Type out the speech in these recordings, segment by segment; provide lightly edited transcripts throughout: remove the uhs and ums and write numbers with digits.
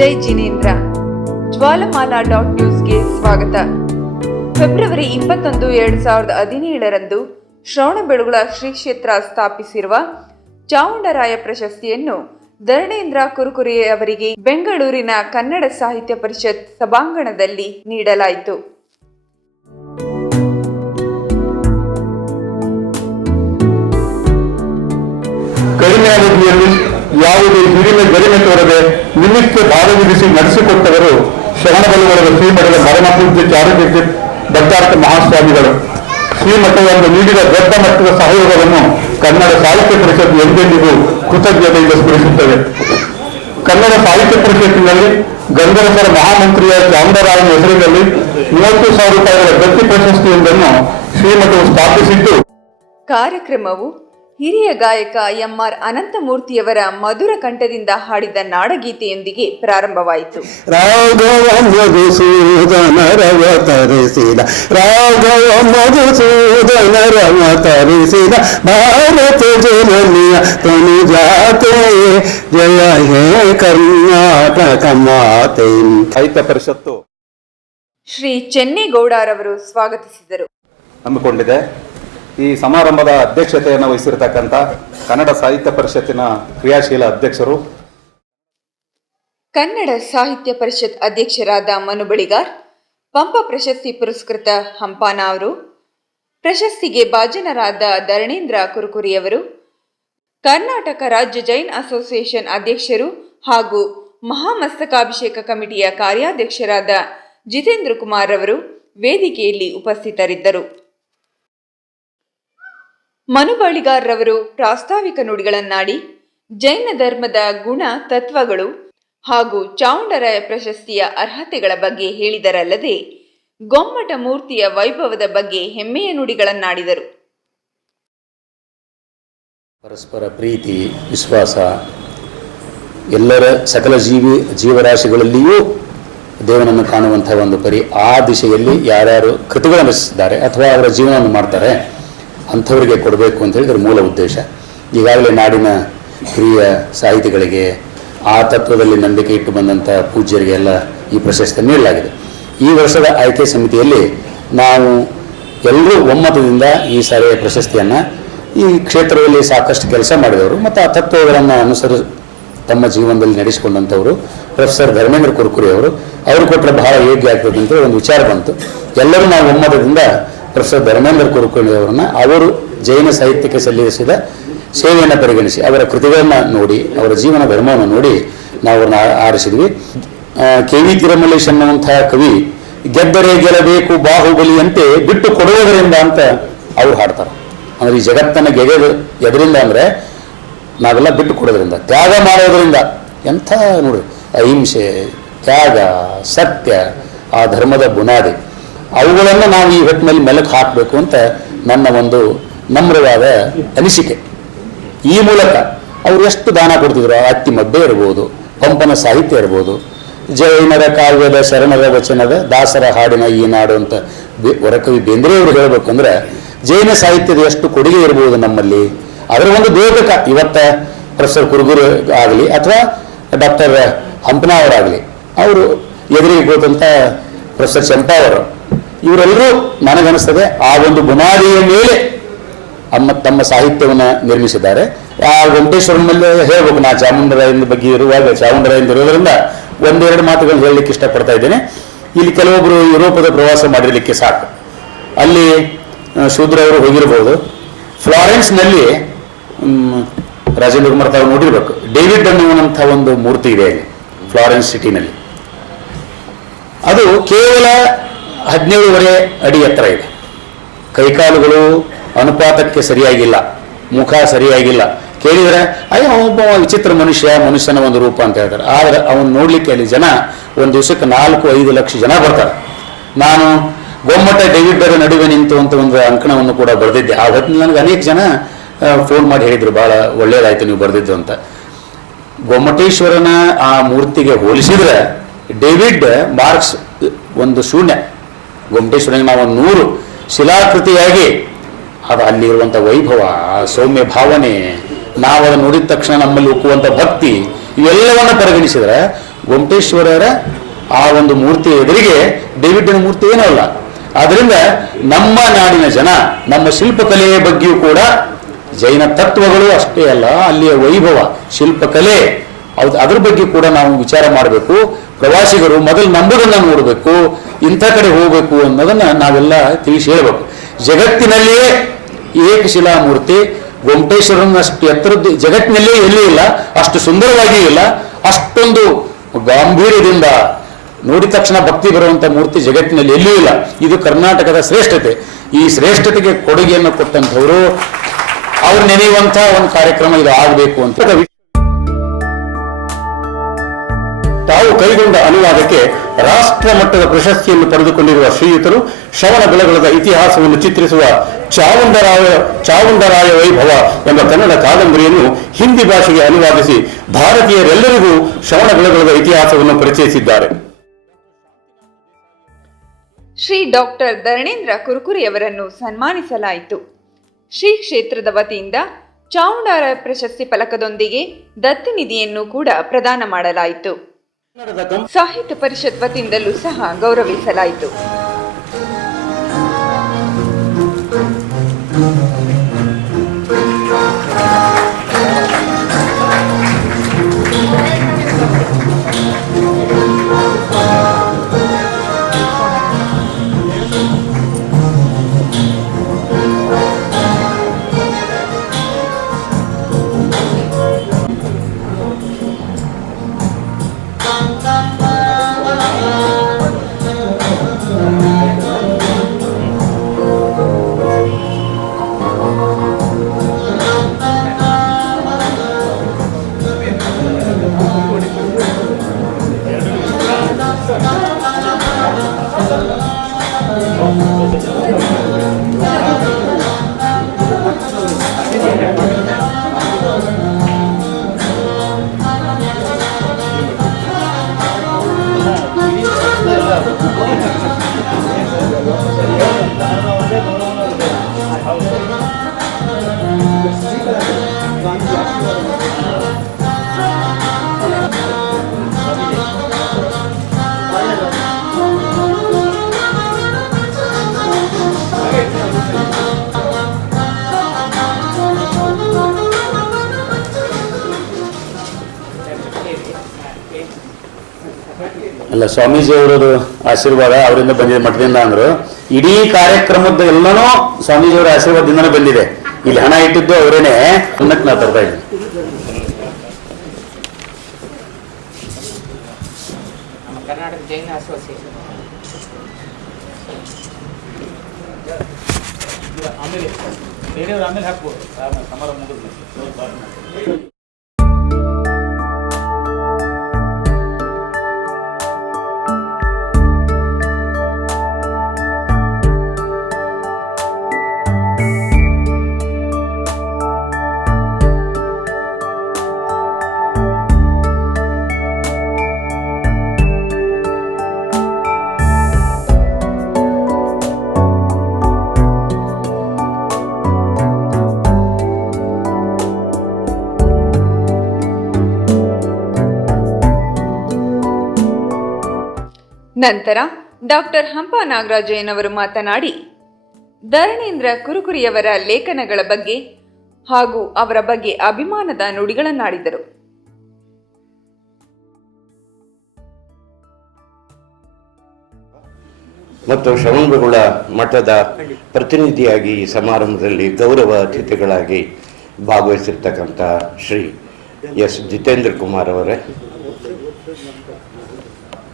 ಜೈ ಜಿನೇಂದ್ರ. ಜ್ವಾಲಮಾಲಾ.ನ್ಯೂಸ್ಗೆ ಸ್ವಾಗತ. ಫೆಬ್ರವರಿ 21, 2017 ಶ್ರವಣಬೆಳಗೊಳ ಶ್ರೀ ಕ್ಷೇತ್ರ ಸ್ಥಾಪಿಸಿರುವ ಚಾವುಂಡರಾಯ ಪ್ರಶಸ್ತಿಯನ್ನು ಧರಣೇಂದ್ರ ಕುರುಕುರೆ ಅವರಿಗೆ ಬೆಂಗಳೂರಿನ ಕನ್ನಡ ಸಾಹಿತ್ಯ ಪರಿಷತ್ ಸಭಾಂಗಣದಲ್ಲಿ ನೀಡಲಾಯಿತು. ಕಡಿಮೆ ಅವಧಿಯಲ್ಲಿ ಯಾವುದೇ ಹಿರಿಮೆ ಗರಿಮೆ ತೋರದೆ ನಿಮಿತ್ತ ಭಾಗವಹಿಸಿ ನಡೆಸಿಕೊಟ್ಟವರು ಶ್ರವಣಬೆಳಗೊಳದ ಶ್ರೀಮಠದ ಪರಮಪೂಜ್ಯ ಚಾರುಕೀರ್ತಿ ದತ್ತಾರ್ಥ ಮಹಾಸ್ವಾಮಿಗಳು. ಶ್ರೀಮಠವನ್ನು ನೀಡಿದ ದೊಡ್ಡ ಮಟ್ಟದ ಸಹಯೋಗವನ್ನು ಕನ್ನಡ ಸಾಹಿತ್ಯ ಪರಿಷತ್ ಎಂದೆಂದಿಗೂ ಕೃತಜ್ಞತೆಯಿಂದ ಸ್ಮರಿಸುತ್ತದೆ. ಕನ್ನಡ ಸಾಹಿತ್ಯ ಪರಿಷತ್ತಿನಲ್ಲಿ ಗಂಗರಸರ ಮಹಾಮಂತ್ರಿಯ ಚಾಮುಂಡರಾಯನ ಹೆಸರಿನಲ್ಲಿ 30,000 ರೂಪಾಯಿಗಳ ದತ್ತಿ ಪ್ರಶಸ್ತಿಯೊಂದನ್ನು ಶ್ರೀಮಠವು ಸ್ಥಾಪಿಸಿದ್ದು, ಕಾರ್ಯಕ್ರಮವು ಹಿರಿಯ ಗಾಯಕ ಎಂ.ಆರ್. ಅನಂತಮೂರ್ತಿಯವರ ಮಧುರ ಕಂಠದಿಂದ ಹಾಡಿದ ನಾಡಗೀತೆಯೊಂದಿಗೆ ಪ್ರಾರಂಭವಾಯಿತು. ರಾಘವ ಮಧುಸೂದನರವತರಿಸಿದ ರಾಘವ ಮಧುಸೂದನರವತರಿಸಿದ ಭಾರತ ಜನನಿಯ ತನುಜಾತೆ ಜಯ ಹೇ ಕರ್ನಾಟಕ ಮಾತೆ. ಸಾಹಿತ್ಯ ಪರಿಷತ್ತು ಶ್ರೀ ಚೆನ್ನೇಗೌಡರವರು ಸ್ವಾಗತಿಸಿದರು. ಹಮ್ಮಿಕೊಂಡಿದೆ. ಈ ಸಮಾರಂಭದ ಅಧ್ಯಕ್ಷತೆಯನ್ನು ವಹಿಸಿರತಕ್ಕಂಥ ಕನ್ನಡ ಸಾಹಿತ್ಯ ಪರಿಷತ್ತಿನ ಕ್ರಿಯಾಶೀಲ ಅಧ್ಯಕ್ಷರು, ಕನ್ನಡ ಸಾಹಿತ್ಯ ಪರಿಷತ್ ಅಧ್ಯಕ್ಷರಾದ ಮನು ಬಳಿಗಾರ್, ಪಂಪ ಪ್ರಶಸ್ತಿ ಪುರಸ್ಕೃತ ಹಂಪಾನ ಅವರು, ಪ್ರಶಸ್ತಿಗೆ ಭಾಜನರಾದ ಧರಣೇಂದ್ರ ಕುರುಕುರಿಯವರು, ಕರ್ನಾಟಕ ರಾಜ್ಯ ಜೈನ್ ಅಸೋಸಿಯೇಷನ್ ಅಧ್ಯಕ್ಷರು ಹಾಗೂ ಮಹಾಮಸ್ತಕಾಭಿಷೇಕ ಕಮಿಟಿಯ ಕಾರ್ಯಾಧ್ಯಕ್ಷರಾದ ಜಿತೇಂದ್ರ ಕುಮಾರ್ ಅವರು ವೇದಿಕೆಯಲ್ಲಿ ಉಪಸ್ಥಿತರಿದ್ದರು. ಮನು ಬಳಿಗಾರ್ರವರು ಪ್ರಾಸ್ತಾವಿಕ ನುಡಿಗಳನ್ನಾಡಿ ಜೈನ ಧರ್ಮದ ಗುಣ ತತ್ವಗಳು ಹಾಗೂ ಚಾವುಂಡರಾಯ ಪ್ರಶಸ್ತಿಯ ಅರ್ಹತೆಗಳ ಬಗ್ಗೆ ಹೇಳಿದರಲ್ಲದೆ ಗೊಮ್ಮಟ ಮೂರ್ತಿಯ ವೈಭವದ ಬಗ್ಗೆ ಹೆಮ್ಮೆಯ ನುಡಿಗಳನ್ನಾಡಿದರು. ಪರಸ್ಪರ ಪ್ರೀತಿ, ವಿಶ್ವಾಸ ಎಲ್ಲರ ಸಕಲ ಜೀವರಾಶಿಗಳಲ್ಲಿಯೂ ದೇವನನ್ನು ಕಾಣುವಂಥ ಒಂದು ಪರಿ ಆ ದಿಶೆಯಲ್ಲಿ ಯಾರ್ಯಾರು ಕೃತಿಗಳನ್ನು ರಚಿಸಿದ್ದಾರೆ ಅಥವಾ ಅವರ ಜೀವನವನ್ನು ಮಾಡ್ತಾರೆ ಅಂಥವರಿಗೆ ಕೊಡಬೇಕು ಅಂತ ಹೇಳಿದ್ರೆ ಮೂಲ ಉದ್ದೇಶ. ಈಗಾಗಲೇ ನಾಡಿನ ಹಿರಿಯ ಸಾಹಿತಿಗಳಿಗೆ, ಆ ತತ್ವದಲ್ಲಿ ನಂಬಿಕೆ ಇಟ್ಟು ಬಂದಂಥ ಪೂಜ್ಯರಿಗೆಲ್ಲ ಈ ಪ್ರಶಸ್ತಿ ನೀಡಲಾಗಿದೆ. ಈ ವರ್ಷದ ಆಯ್ಕೆ ಸಮಿತಿಯಲ್ಲಿ ನಾವು ಎಲ್ಲರೂ ಒಮ್ಮತದಿಂದ ಈ ಸಾರಿಯ ಪ್ರಶಸ್ತಿಯನ್ನು ಈ ಕ್ಷೇತ್ರದಲ್ಲಿ ಸಾಕಷ್ಟು ಕೆಲಸ ಮಾಡಿದವರು ಮತ್ತು ಆ ತತ್ವಗಳನ್ನು ತಮ್ಮ ಜೀವನದಲ್ಲಿ ನಡೆಸಿಕೊಂಡಂಥವರು ಪ್ರೊಫೆಸರ್ ಧರ್ಮೇಂದ್ರ ಕುರುಕುರೆ ಅವರು ಕೊಟ್ಟರೆ ಬಹಳ ಯೋಗ್ಯ ಆಗ್ತದೆ ಅಂತ ಒಂದು ವಿಚಾರ ಬಂತು. ಎಲ್ಲರೂ ನಾವು ಒಮ್ಮತದಿಂದ ಪ್ರೊಫೆಸರ್ ಧರ್ಮೇಂದ್ರ ಕುರುಕುರೆ ಅವರನ್ನು ಅವರು ಜೈನ ಸಾಹಿತ್ಯಕ್ಕೆ ಸಲ್ಲಿಸಿದ ಸೇವೆಯನ್ನು ಪರಿಗಣಿಸಿ ಅವರ ಕೃತಿಗಳನ್ನು ನೋಡಿ ಅವರ ಜೀವನ ಧರ್ಮವನ್ನು ನೋಡಿ ನಾವು ಅವ್ರನ್ನ ಆರಿಸಿದ್ವಿ. ಕೆ ವಿ ತಿರುಮಲೇಶ್ ಅನ್ನುವಂತಹ ಕವಿ ಗೆದ್ದರೆ ಗೆಲ್ಲಬೇಕು ಬಾಹುಬಲಿಯಂತೆ ಬಿಟ್ಟು ಕೊಡುವುದರಿಂದ ಅಂತ ಅವ್ರು ಹಾಡ್ತಾರೆ. ಅಂದ್ರೆ ಈ ಜಗತ್ತನ್ನು ಗೆಗೆದು ಎದರಿಂದ ಅಂದರೆ ನಾವೆಲ್ಲ ಬಿಟ್ಟು ಕೊಡೋದ್ರಿಂದ, ತ್ಯಾಗ ಮಾಡೋದ್ರಿಂದ. ಎಂಥ ನೋಡಿ ಅಹಿಂಸೆ, ತ್ಯಾಗ, ಸತ್ಯ ಆ ಧರ್ಮದ ಬುನಾದಿ, ಅವುಗಳನ್ನು ನಾವು ಈ ಹೊತ್ತಿನಲ್ಲಿ ಮೆಲುಕು ಹಾಕಬೇಕು ಅಂತ ನನ್ನ ಒಂದು ನಮ್ರವಾದ ಅನಿಸಿಕೆ. ಈ ಮೂಲಕ ಅವರು ಎಷ್ಟು ದಾನ ಕೊಡ್ತಿದ್ರು, ಅತ್ತಿಮಬ್ಬೆ ಇರ್ಬೋದು, ಪಂಪನ ಸಾಹಿತ್ಯ ಇರ್ಬೋದು, ಜೈನರ ಕಾವ್ಯದ ಶರಣರ ವಚನದ ದಾಸರ ಹಾಡಿನ ಈ ನಾಡು ಅಂತ ವರಕವಿ ಬೇಂದ್ರೆಯವರು ಹೇಳಬೇಕು ಅಂದರೆ ಜೈನ ಸಾಹಿತ್ಯದ ಎಷ್ಟು ಕೊಡುಗೆ ಇರ್ಬೋದು ನಮ್ಮಲ್ಲಿ. ಅದರ ಒಂದು ದ್ಯೋತಕ ಇವತ್ತ ಪ್ರೊಫೆಸರ್ ಕುರುಗುರು ಆಗಲಿ ಅಥವಾ ಡಾಕ್ಟರ್ ಹಂಪನ ಅವರಾಗಲಿ, ಅವರು ಎದುರಿಗೆ ಹೋದಂಥ ಪ್ರೊಫೆಸರ್ ಚಂಪಾವರು, ಇವರೆಲ್ಲರೂ ನನಗನ್ನಿಸ್ತದೆ ಆ ಒಂದು ಬುನಾದಿಯ ಮೇಲೆ ತಮ್ಮ ಸಾಹಿತ್ಯವನ್ನು ನಿರ್ಮಿಸಿದ್ದಾರೆ. ಆ ವೆಂಕಟೇಶ್ವರನ ಮೇಲೆ ಹೇಳಬೇಕು, ನಾ ಚಾಮುಂಡರಾಯನ ಬಗ್ಗೆ ಇರುವಾಗ ಚಾಮುಂಡರಾಯನ ಇರೋದ್ರಿಂದ ಒಂದೆರಡು ಮಾತುಗಳನ್ನು ಹೇಳಲಿಕ್ಕೆ ಇಷ್ಟಪಡ್ತಾ ಇದ್ದೇನೆ. ಇಲ್ಲಿ ಕೆಲವೊಬ್ಬರು ಯುರೋಪದ ಪ್ರವಾಸ ಮಾಡಿರಲಿಕ್ಕೆ ಸಾಕು, ಅಲ್ಲಿ ಶೂದ್ರ ಅವರು ಹೋಗಿರ್ಬೋದು. ಫ್ಲಾರೆನ್ಸ್ನಲ್ಲಿ ರಾಜೇಂದ್ರ ಕುಮಾರ್ ತಾವು ನೋಡಿರ್ಬೇಕು, ಡೇವಿಡ್ ಅನ್ನುವಂಥ ಒಂದು ಮೂರ್ತಿ ಇದೆ ಅಲ್ಲಿ ಫ್ಲಾರೆನ್ಸ್ ಸಿಟಿನಲ್ಲಿ. ಅದು ಕೇವಲ 17.5 ಅಡಿ ಎತ್ತರ ಇದೆ. ಕೈಕಾಲುಗಳು ಅನುಪಾತಕ್ಕೆ ಸರಿಯಾಗಿಲ್ಲ, ಮುಖ ಸರಿಯಾಗಿಲ್ಲ. ಕೇಳಿದರೆ ಅಯ್ಯೋ ಒಬ್ಬ ವಿಚಿತ್ರ ಮನುಷ್ಯನ ಒಂದು ರೂಪ ಅಂತ ಹೇಳ್ತಾರೆ. ಆದರೆ ಅವನು ನೋಡ್ಲಿಕ್ಕೆ ಅಲ್ಲಿ ಜನ ಒಂದು ದಿವಸಕ್ಕೆ 4-5 ಲಕ್ಷ ಜನ ಬರ್ತಾರೆ. ನಾನು ಗೊಮ್ಮಟ ಡೇವಿಡ್ಡರ ನಡುವೆ ನಿಂತು ಅಂತ ಒಂದು ಅಂಕಣವನ್ನು ಕೂಡ ಬರೆದಿದ್ದೆ. ಆ ಹೊತ್ತಿನಲ್ಲಿ ನನಗೆ ಅನೇಕ ಜನ ಫೋನ್ ಮಾಡಿ ಹೇಳಿದರು, ಭಾಳ ಒಳ್ಳೆಯದಾಯ್ತು ನೀವು ಬರೆದಿದ್ದು ಅಂತ. ಗೊಮ್ಮಟೇಶ್ವರನ ಆ ಮೂರ್ತಿಗೆ ಹೋಲಿಸಿದ್ರೆ ಡೇವಿಡ್ ಮಾರ್ಕ್ಸ್ ಒಂದು ಶೂನ್ಯ. ಗೊಮ್ಮಟೇಶ್ವರನಿಗೆ ನಾವು 100 ಶಿಲಾಕೃತಿಯಾಗಿ ಅದು ಅಲ್ಲಿರುವಂಥ ವೈಭವ, ಸೌಮ್ಯ ಭಾವನೆ, ನಾವು ಅದನ್ನು ನೋಡಿದ ತಕ್ಷಣ ನಮ್ಮಲ್ಲಿ ಉಕ್ಕುವಂಥ ಭಕ್ತಿ, ಇವೆಲ್ಲವನ್ನು ಪರಿಗಣಿಸಿದರೆ ಗೊಮ್ಮಟೇಶ್ವರರ ಆ ಒಂದು ಮೂರ್ತಿ ಎದುರಿಗೆ ಡೇವಿಡ್ನ ಮೂರ್ತಿ ಏನೂ ಅಲ್ಲ. ಆದ್ದರಿಂದ ನಮ್ಮ ನಾಡಿನ ಜನ ನಮ್ಮ ಶಿಲ್ಪಕಲೆಯ ಬಗ್ಗೆಯೂ ಕೂಡ ಜೈನ ತತ್ವಗಳು ಅಷ್ಟೇ ಅಲ್ಲ, ಅಲ್ಲಿಯ ವೈಭವ ಶಿಲ್ಪಕಲೆ ಅದ್ರ ಬಗ್ಗೆ ಕೂಡ ನಾವು ವಿಚಾರ ಮಾಡಬೇಕು. ಪ್ರವಾಸಿಗರು ಮೊದಲು ನಂಬುದನ್ನು ನೋಡಬೇಕು, ಇಂಥ ಕಡೆ ಹೋಗಬೇಕು ಅನ್ನೋದನ್ನು ನಾವೆಲ್ಲ ತಿಳಿಸಿ ಹೇಳಬೇಕು. ಜಗತ್ತಿನಲ್ಲಿಯೇ ಏಕಶಿಲಾ ಮೂರ್ತಿ ಗೊಮ್ಮಟೇಶ್ವರನಷ್ಟು ಎತ್ತರದ್ದು ಜಗತ್ತಿನಲ್ಲೇ ಎಲ್ಲಿ ಇಲ್ಲ, ಅಷ್ಟು ಸುಂದರವಾಗಿಯೂ ಇಲ್ಲ, ಅಷ್ಟೊಂದು ಗಾಂಭೀರ್ಯದಿಂದ ನೋಡಿದ ತಕ್ಷಣ ಭಕ್ತಿ ಬರುವಂಥ ಮೂರ್ತಿ ಜಗತ್ತಿನಲ್ಲಿ ಎಲ್ಲಿಯೂ ಇಲ್ಲ. ಇದು ಕರ್ನಾಟಕದ ಶ್ರೇಷ್ಠತೆ. ಈ ಶ್ರೇಷ್ಠತೆಗೆ ಕೊಡುಗೆಯನ್ನು ಕೊಟ್ಟಂಥವರು ಅವ್ರು ನೆನೆಯುವಂಥ ಒಂದು ಕಾರ್ಯಕ್ರಮ ಇದು ಆಗಬೇಕು ಅಂತ. ತಾವು ಕೈಗೊಂಡ ಅನುವಾದಕ್ಕೆ ರಾಷ್ಟ್ರ ಮಟ್ಟದ ಪ್ರಶಸ್ತಿಯನ್ನು ಪಡೆದುಕೊಂಡಿರುವ ಶ್ರೀಯುತರು ಶ್ರವಣ ಬೆಳಗೊಳದ ಇತಿಹಾಸವನ್ನು ಚಿತ್ರಿಸುವ ಚಾವುಂಡರಾಯ ವೈಭವ ಎಂಬ ಕನ್ನಡ ಕಾದಂಬರಿಯನ್ನು ಹಿಂದಿ ಭಾಷೆಗೆ ಅನುವಾದಿಸಿ ಭಾರತೀಯರೆಲ್ಲರಿಗೂ ಶ್ರವಣ ಬೆಳಗೊಳದ ಇತಿಹಾಸವನ್ನು ಪರಿಚಯಿಸಿದ್ದಾರೆ. ಶ್ರೀ ಡಾಕ್ಟರ್ ಧರಣೇಂದ್ರ ಕುರುಕುರಿಯವರನ್ನು ಸನ್ಮಾನಿಸಲಾಯಿತು. ಶ್ರೀ ಕ್ಷೇತ್ರದ ವತಿಯಿಂದ ಚಾವುಂಡರಾಯ ಪ್ರಶಸ್ತಿ ಫಲಕದೊಂದಿಗೆ ದತ್ತಿ ನಿಧಿಯನ್ನು ಕೂಡ ಪ್ರದಾನ ಮಾಡಲಾಯಿತು. ಸಾಹಿತ್ಯ ಪರಿಷತ್ ವತಿಯಿಂದಲೂ ಸಹ ಗೌರವಿಸಲಾಯಿತು. ಅಲ್ಲ, ಸ್ವಾಮೀಜಿಯವರದು ಆಶೀರ್ವಾದ ಅವರಿಂದ ಬಂದಿದೆ ಮಠದಿಂದ ಅಂದ್ರು. ಇಡೀ ಕಾರ್ಯಕ್ರಮದ ಎಲ್ಲನೂ ಸ್ವಾಮೀಜಿಯವರ ಆಶೀರ್ವಾದದಿಂದನೇ ಬಂದಿದೆ. ಇಲ್ಲಿ ಹಣ ಇಟ್ಟಿದ್ದು ಅವರೇನೆ. ಅನ್ನಕ್ಕೆ ನಾ ತರ್ತಾ ಇದ್ದೀನಿ. ಕರ್ನಾಟಕ ಜೈನ ಅಸೋಸಿಯೇಷನ್ ಆಮೇಲೆ ಬೇರೆಯವರು ಆಮೇಲೆ ಹಾಕ್ಬೋದು ಸಮಾರಂಭ ಮುಗಿದ್ಮೇಲೆ. ನಂತರ ಡಾಕ್ಟರ್ ಹಂಪ ನಾಗರಾಜಯ್ಯನವರು ಮಾತನಾಡಿ ಧರಣೇಂದ್ರ ಕುರುಕುರಿಯವರ ಲೇಖನಗಳ ಬಗ್ಗೆ ಹಾಗೂ ಅವರ ಬಗ್ಗೆ ಅಭಿಮಾನದ ನುಡಿಗಳನ್ನಾಡಿದರು. ಮತ್ತು ಶ್ರವಣಬೆಳಗೊಳ ಮಠದ ಪ್ರತಿನಿಧಿಯಾಗಿ ಈ ಸಮಾರಂಭದಲ್ಲಿ ಗೌರವ ಅತಿಥಿಗಳಾಗಿ ಭಾಗವಹಿಸಿರ್ತಕ್ಕಂಥ ಶ್ರೀ ಎಸ್ ಜಿತೇಂದ್ರ ಕುಮಾರ್ ಅವರೇ,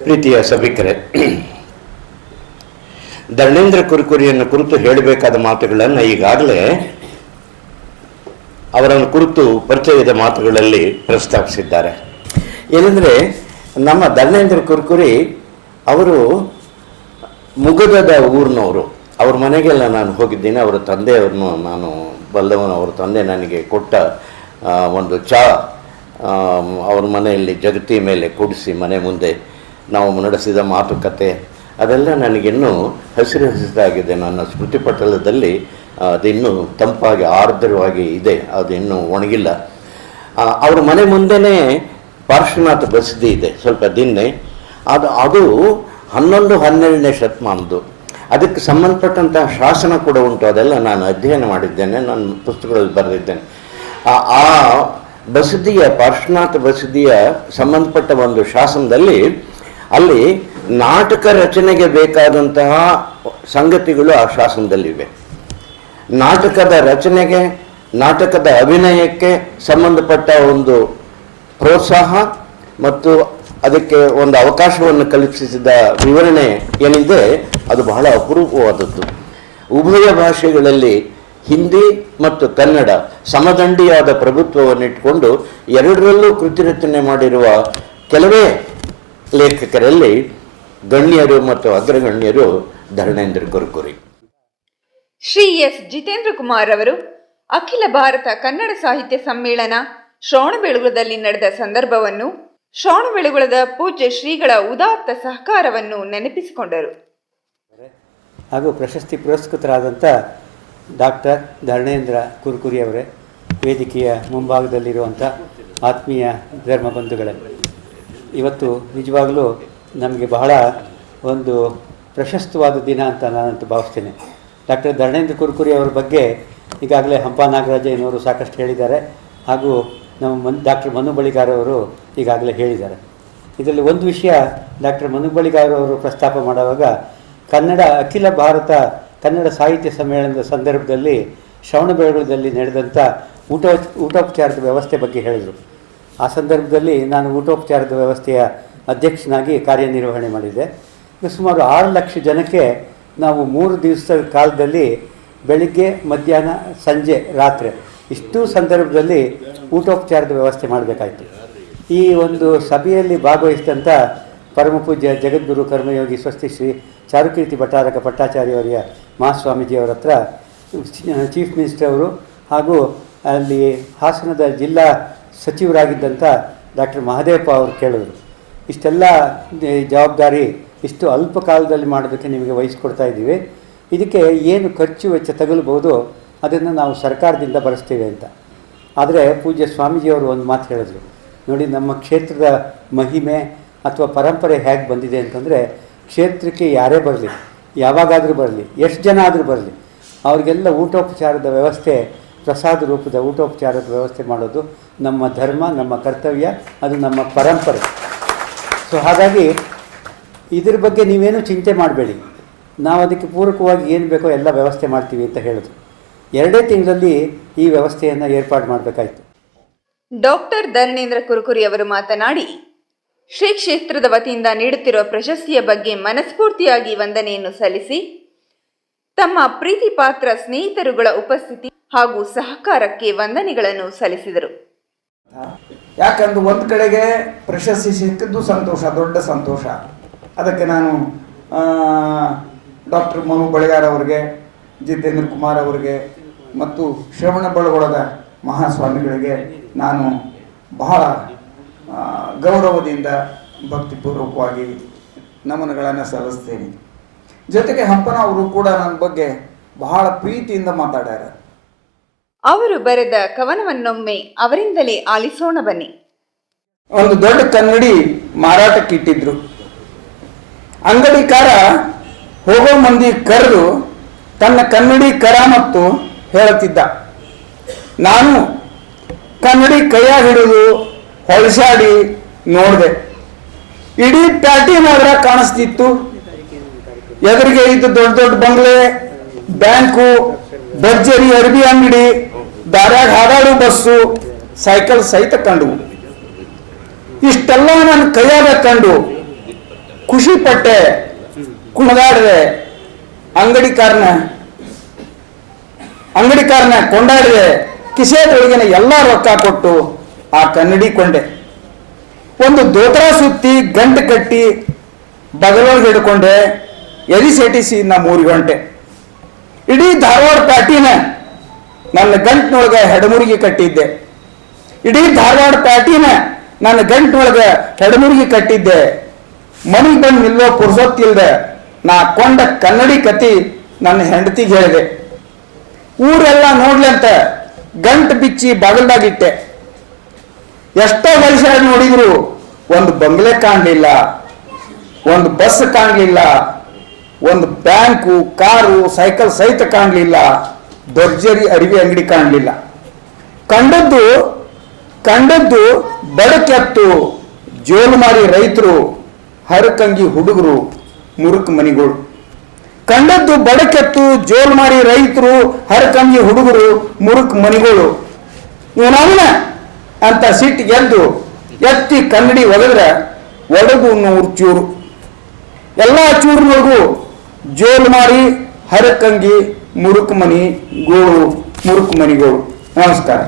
ಪ್ರೀತಿಯ ಸಭಿಕರೇ, ಧರಣೇಂದ್ರ ಕುರುಕುರಿಯನ್ನು ಕುರಿತು ಹೇಳಬೇಕಾದ ಮಾತುಗಳನ್ನು ಈಗಾಗಲೇ ಅವರನ್ನು ಕುರಿತು ಪರಿಚಯದ ಮಾತುಗಳಲ್ಲಿ ಪ್ರಸ್ತಾಪಿಸಿದ್ದಾರೆ. ಏನೆಂದರೆ, ನಮ್ಮ ಧರಣೇಂದ್ರ ಕುರುಕುರಿ ಅವರು ಮುಗದದ ಊರಿನವರು. ಅವ್ರ ಮನೆಗೆಲ್ಲ ನಾನು ಹೋಗಿದ್ದೀನಿ. ಅವರ ತಂದೆಯವ್ರನ್ನು ನಾನು ಬಲ್ಲವನು. ಅವರ ತಂದೆ ನನಗೆ ಕೊಟ್ಟ ಒಂದು ಚಾ ಅವ್ರ ಮನೆಯಲ್ಲಿ ಜಗತಿ ಮೇಲೆ ಕುಡಿಸಿ ಮನೆ ಮುಂದೆ ನಾವು ನಡೆಸಿದ ಮಾತುಕತೆ ಅದೆಲ್ಲ ನನಗಿನ್ನೂ ಹಸಿರಾಗಿದೆ. ನನ್ನ ಸ್ಮೃತಿ ಪಟಲದಲ್ಲಿ ಅದಿನ್ನೂ ತಂಪಾಗಿ ಆರ್ದ್ರವಾಗಿ ಇದೆ, ಅದಿನ್ನೂ ಒಣಗಿಲ್ಲ. ಅವ್ರ ಮನೆ ಮುಂದೆನೇ ಪಾರ್ಶ್ವನಾಥ ಬಸದಿ ಇದೆ ಸ್ವಲ್ಪ ದಿನ್ನೆ, ಅದು 11-12ನೇ ಶತಮಾನದ್ದು. ಅದಕ್ಕೆ ಸಂಬಂಧಪಟ್ಟಂತಹ ಶಾಸನ ಕೂಡ ಉಂಟು. ಅದೆಲ್ಲ ನಾನು ಅಧ್ಯಯನ ಮಾಡಿದ್ದೇನೆ, ನನ್ನ ಪುಸ್ತಕಗಳಲ್ಲಿ ಬರೆದಿದ್ದೇನೆ. ಆ ಬಸದಿಯ ಪಾರ್ಶ್ವನಾಥ ಬಸದಿಯ ಸಂಬಂಧಪಟ್ಟ ಒಂದು ಶಾಸನದಲ್ಲಿ ಅಲ್ಲಿ ನಾಟಕ ರಚನೆಗೆ ಬೇಕಾದಂತಹ ಸಂಗತಿಗಳು ಆ ಶಾಸನದಲ್ಲಿವೆ. ನಾಟಕದ ರಚನೆಗೆ, ನಾಟಕದ ಅಭಿನಯಕ್ಕೆ ಸಂಬಂಧಪಟ್ಟ ಒಂದು ಪ್ರೋತ್ಸಾಹ ಮತ್ತು ಅದಕ್ಕೆ ಒಂದು ಅವಕಾಶವನ್ನು ಕಲ್ಪಿಸಿದ ವಿವರಣೆ ಏನಿದೆ ಅದು ಬಹಳ ಅಪರೂಪವಾದದ್ದು. ಉಭಯ ಭಾಷೆಗಳಲ್ಲಿ ಹಿಂದಿ ಮತ್ತು ಕನ್ನಡ ಸಮದಂಡಿಯಾದ ಪ್ರಭುತ್ವವನ್ನಿಟ್ಟುಕೊಂಡು ಎರಡರಲ್ಲೂ ಕೃತಿ ರಚನೆ ಮಾಡಿರುವ ಕೆಲವೇ ಲೇಖಕರಲ್ಲಿ ಗಣ್ಯರು ಮತ್ತು ಅಗ್ರಗಣ್ಯರು ಧರಣೇಂದ್ರ ಕುರುಕುರಿ. ಶ್ರೀ ಎಸ್ ಜಿತೇಂದ್ರ ಕುಮಾರ್ ಅವರು ಅಖಿಲ ಭಾರತ ಕನ್ನಡ ಸಾಹಿತ್ಯ ಸಮ್ಮೇಳನ ಶ್ರವಣಬೆಳಗೊಳದಲ್ಲಿ ನಡೆದ ಸಂದರ್ಭವನ್ನು, ಶ್ರವಣಬೆಳಗೊಳದ ಪೂಜ್ಯ ಶ್ರೀಗಳ ಉದಾತ್ತ ಸಹಕಾರವನ್ನು ನೆನಪಿಸಿಕೊಂಡರು. ಹಾಗೂ ಪ್ರಶಸ್ತಿ ಪುರಸ್ಕೃತರಾದಂಥ ಡಾಕ್ಟರ್ ಧರಣೇಂದ್ರ ಕುರುಕುರಿ ಅವರೇ, ವೇದಿಕೆಯ ಮುಂಭಾಗದಲ್ಲಿರುವಂಥ ಆತ್ಮೀಯ ಧರ್ಮ ಬಂಧುಗಳೇ, ಇವತ್ತು ನಿಜವಾಗಲೂ ನಮಗೆ ಬಹಳ ಒಂದು ಪ್ರಶಸ್ತವಾದ ದಿನ ಅಂತ ನಾನಂತೂ ಭಾವಿಸ್ತೇನೆ. ಡಾಕ್ಟರ್ ಧರಣೇಂದ್ರ ಕುರುಕುರಿ ಅವರ ಬಗ್ಗೆ ಈಗಾಗಲೇ ಹಂಪ ನಾಗರಾಜಯ್ಯನವರು ಸಾಕಷ್ಟು ಹೇಳಿದ್ದಾರೆ, ಹಾಗೂ ನಮ್ಮ ಡಾಕ್ಟರ್ ಮನು ಬಳಿಗಾರ್ ಅವರು ಈಗಾಗಲೇ ಹೇಳಿದ್ದಾರೆ. ಇದರಲ್ಲಿ ಒಂದು ವಿಷಯ ಡಾಕ್ಟರ್ ಮನು ಬಳಿಗಾರ್ ಅವರು ಪ್ರಸ್ತಾಪ ಮಾಡುವಾಗ ಕನ್ನಡ ಅಖಿಲ ಭಾರತ ಕನ್ನಡ ಸಾಹಿತ್ಯ ಸಮ್ಮೇಳನದ ಸಂದರ್ಭದಲ್ಲಿ ಶ್ರವಣಬೆಳಗೊಳದಲ್ಲಿ ನಡೆದಂಥ ಊಟೋಪಚಾರದ ವ್ಯವಸ್ಥೆ ಬಗ್ಗೆ ಹೇಳಿದರು. ಆ ಸಂದರ್ಭದಲ್ಲಿ ನಾನು ಊಟೋಪಚಾರದ ವ್ಯವಸ್ಥೆಯ ಅಧ್ಯಕ್ಷನಾಗಿ ಕಾರ್ಯನಿರ್ವಹಣೆ ಮಾಡಿದ್ದೆ. ಸುಮಾರು 6 ಲಕ್ಷ ಜನಕ್ಕೆ ನಾವು 3 ದಿವಸದ ಕಾಲದಲ್ಲಿ ಬೆಳಿಗ್ಗೆ, ಮಧ್ಯಾಹ್ನ, ಸಂಜೆ, ರಾತ್ರಿ ಇಷ್ಟೂ ಸಂದರ್ಭದಲ್ಲಿ ಊಟೋಪಚಾರದ ವ್ಯವಸ್ಥೆ ಮಾಡಬೇಕಾಯಿತು. ಈ ಒಂದು ಸಭೆಯಲ್ಲಿ ಭಾಗವಹಿಸಿದಂಥ ಪರಮಪೂಜ್ಯ ಜಗದ್ಗುರು ಕರ್ಮಯೋಗಿ ಸ್ವಸ್ತಿ ಶ್ರೀ ಚಾರುಕೀರ್ತಿ ಭಟ್ಟಾರಕ ಪಟ್ಟಾಚಾರ್ಯವರ ಮಹಾಸ್ವಾಮೀಜಿಯವರ ಹತ್ರ ಚೀಫ್ ಮಿನಿಸ್ಟರ್ ಅವರು ಹಾಗೂ ಅಲ್ಲಿ ಹಾಸನದ ಜಿಲ್ಲಾ ಸಚಿವರಾಗಿದ್ದಂಥ ಡಾಕ್ಟರ್ ಮಹದೇವಪ್ಪ ಅವರು ಕೇಳಿದ್ರು, ಇಷ್ಟೆಲ್ಲ ಜವಾಬ್ದಾರಿ ಇಷ್ಟು ಅಲ್ಪ ಕಾಲದಲ್ಲಿ ಮಾಡೋದಕ್ಕೆ ನಿಮಗೆ ವಹಿಸ್ಕೊಡ್ತಾ ಇದ್ದೀವಿ, ಇದಕ್ಕೆ ಏನು ಖರ್ಚು ವೆಚ್ಚ ತಗಲ್ಬೋದು ಅದನ್ನು ನಾವು ಸರ್ಕಾರದಿಂದ ಭರಿಸ್ತೇವೆ ಅಂತ. ಆದರೆ ಪೂಜ್ಯ ಸ್ವಾಮೀಜಿಯವರು ಒಂದು ಮಾತು ಹೇಳಿದ್ರು, ನೋಡಿ ನಮ್ಮ ಕ್ಷೇತ್ರದ ಮಹಿಮೆ ಅಥವಾ ಪರಂಪರೆ ಹೇಗೆ ಬಂದಿದೆ ಅಂತಂದರೆ, ಕ್ಷೇತ್ರಕ್ಕೆ ಯಾರೇ ಬರಲಿ, ಯಾವಾಗಾದರೂ ಬರಲಿ, ಎಷ್ಟು ಜನ ಆದರೂ ಬರಲಿ, ಅವ್ರಿಗೆಲ್ಲ ಊಟೋಪಚಾರದ ವ್ಯವಸ್ಥೆ, ಪ್ರಸಾದ ರೂಪದ ಊಟೋಪಚಾರದ ವ್ಯವಸ್ಥೆ ಮಾಡೋದು ನಮ್ಮ ಧರ್ಮ, ನಮ್ಮ ಕರ್ತವ್ಯ, ಅದು ನಮ್ಮ ಪರಂಪರೆ. ಸೊ ಹಾಗಾಗಿ ಇದ್ರ ಬಗ್ಗೆ ನೀವೇನು ಚಿಂತೆ ಮಾಡಬೇಡಿ, ನಾವು ಅದಕ್ಕೆ ಪೂರಕವಾಗಿ ಏನು ಬೇಕೋ ಎಲ್ಲ ವ್ಯವಸ್ಥೆ ಮಾಡ್ತೀವಿ ಅಂತ ಹೇಳಿದ್ರು. 2 ತಿಂಗಳಲ್ಲಿ ಈ ವ್ಯವಸ್ಥೆಯನ್ನು ಏರ್ಪಾಡು ಮಾಡಬೇಕಾಯಿತು. ಡಾಕ್ಟರ್ ಧರಣೇಂದ್ರ ಕುರುಕುರಿ ಅವರು ಮಾತನಾಡಿ, ಶ್ರೀ ಕ್ಷೇತ್ರದ ವತಿಯಿಂದ ನೀಡುತ್ತಿರುವ ಪ್ರಶಸ್ತಿಯ ಬಗ್ಗೆ ಮನಸ್ಫೂರ್ತಿಯಾಗಿ ವಂದನೆಯನ್ನು ಸಲ್ಲಿಸಿ, ತಮ್ಮ ಪ್ರೀತಿ ಪಾತ್ರ ಸ್ನೇಹಿತರುಗಳ ಉಪಸ್ಥಿತಿ ಹಾಗೂ ಸಹಕಾರಕ್ಕೆ ವಂದನೆಗಳನ್ನು ಸಲ್ಲಿಸಿದರು. ಯಾಕಂದ್ರೆ ಒಂದು ಕಡೆಗೆ ಪ್ರಶಸ್ತಿ ಸಿಕ್ಕಿದ್ದು ಸಂತೋಷ, ದೊಡ್ಡ ಸಂತೋಷ. ಅದಕ್ಕೆ ನಾನು ಡಾಕ್ಟರ್ ಮನು ಬಳಿಗಾರ್ ಅವರಿಗೆ, ಜಿತೇಂದ್ರ ಕುಮಾರ್ ಅವರಿಗೆ ಮತ್ತು ಶ್ರವಣಬೆಳಗೊಳದ ಮಹಾಸ್ವಾಮಿಗಳಿಗೆ ನಾನು ಬಹಳ ಗೌರವದಿಂದ ಭಕ್ತಿಪೂರ್ವಕವಾಗಿ ನಮನಗಳನ್ನು ಸಲ್ಲಿಸ್ತೇನೆ. ಜೊತೆಗೆ ಹಂಪನ ಅವರು ಕೂಡ ನನ್ನ ಬಗ್ಗೆ ಬಹಳ ಪ್ರೀತಿಯಿಂದ ಮಾತಾಡ್ಯಾರ. ಅವರು ಬರೆದ ಕವನವನ್ನೊಮ್ಮೆ ಅವರಿಂದಲೇ ಆಲಿಸೋಣ ಬನ್ನಿ. ಒಂದು ದೊಡ್ಡ ಕನ್ನಡಿ ಮಾರಾಟಕ್ಕಿಟ್ಟಿದ್ರು. ಅಂಗಡಿಕಾರ ಹೋಗೋ ಮಂದಿ ಕರೆದು ತನ್ನ ಕನ್ನಡಿ ಕರಾಮತ್ತು ಹೇಳುತ್ತಿದ್ದ. ನಾನು ಕನ್ನಡಿ ಕೈಯಾಗ ಹಿಡಿದು ಹೊಳಸಾಡಿ ನೋಡಿದೆ. ಇಡೀ ಪ್ಯಾಟಿನ ಅದರ ಕಾಣಿಸ್ತಿತ್ತು. ಎದುರಿಗೆ ಇದ್ದು ದೊಡ್ಡ ದೊಡ್ಡ ಬಂಗ್ಲೆ, ಬ್ಯಾಂಕು, ಭರ್ಜರಿ ಅರಬಿ ಅಂಗಡಿ, ದಾರ್ಯಾಗ ಹಾದಾಡು ಬಸ್ಸು, ಸೈಕಲ್ ಸಹಿತ ಕಂಡು. ಇಷ್ಟೆಲ್ಲ ನನ್ನ ಕೈಯಾಗ ಕಂಡು ಖುಷಿ ಪಟ್ಟೆ, ಕುಣಿದಾಡಿದೆ. ಅಂಗಡಿಕಾರನ ಕೊಂಡಾಡಿದೆ. ಕಿಸೆದೊಳಗಿನ ಎಲ್ಲ ರೊಕ್ಕ ಕೊಟ್ಟು ಆ ಕನ್ನಡಿ ಕೊಂಡೆ. ಒಂದು ದೋತ್ರ ಸುತ್ತಿ ಗಂಟು ಕಟ್ಟಿ ಬಗಲೊಳಗೆ ಹಿಡ್ಕೊಂಡೆ. ಎದಿಸೆಟಿಸಿ ನಾ 3 ಗಂಟೆ. ಇಡೀ ಧಾರವಾಡ ಪ್ಯಾಟಿನ ನನ್ನ ಗಂಟಿನೊಳಗೆ ಹೆಡಮುರುಗಿ ಕಟ್ಟಿದ್ದೆ. ಇಡೀ ಧಾರವಾಡ ಪ್ಯಾಟಿನ ನನ್ನ ಗಂಟಿನೊಳಗೆ ಹೆಡಮುರುಗಿ ಕಟ್ಟಿದ್ದೆ. ಮನೆಗೆ ಬಂದು ನಿಲ್ಲೋ ಪುರ್ಸೊತ್ತಿಲ್ದೆ ನಾ ಕೊಂಡ ಕನ್ನಡಿ ಕತಿ ನನ್ನ ಹೆಂಡತಿಗೆ ಹೇಳಿದೆ. ಊರೆಲ್ಲ ನೋಡ್ಲಿ ಅಂತ ಗಂಟು ಬಿಚ್ಚಿ ಬಾಗಲ್ದಾಗಿಟ್ಟೆ. ಎಷ್ಟೋ ವರ್ಷ ನೋಡಿದ್ರು ಒಂದು ಬಂಗ್ಲೆ ಕಾಣಲಿಲ್ಲ, ಒಂದು ಬಸ್ ಕಾಣಲಿಲ್ಲ, ಒಂದು ಬ್ಯಾಂಕು, ಕಾರು, ಸೈಕಲ್ ಸಹಿತ ಕಾಣಲಿಲ್ಲ, ಭರ್ಜರಿ ಅರಿವಿ ಅಂಗಡಿ ಕಾಣಲಿಲ್ಲ. ಕಂಡದ್ದು ಬಡಕೆತ್ತು ಜೋಲುಮಾರಿ ರೈತರು, ಹರಕಂಗಿ ಹುಡುಗರು, ಮುರುಕ್ ಮನಿಗಳು. ಕಂಡದ್ದು ಬಡಕೆತ್ತು ಜೋಲುಮಾರಿ ರೈತರು, ಹರಕಂಗಿ ಹುಡುಗರು, ಮುರುಕ್ ಮನಿಗಳು. ಇವನವನ ಅಂತ ಸಿಟ್ಟು ಗೆದ್ದು ಎತ್ತಿ ಕನ್ನಡಿ ಒಗೆದ್ರೆ ಒಡಗು 100 ಚೂರು. ಎಲ್ಲ ಚೂರಿನೊಳಗೂ ಜೋಲುಮಾರಿ, ಹರಕಂಗಿ, ಮುರುಕ್ ಮನಿಗಳು. ನಮಸ್ಕಾರ.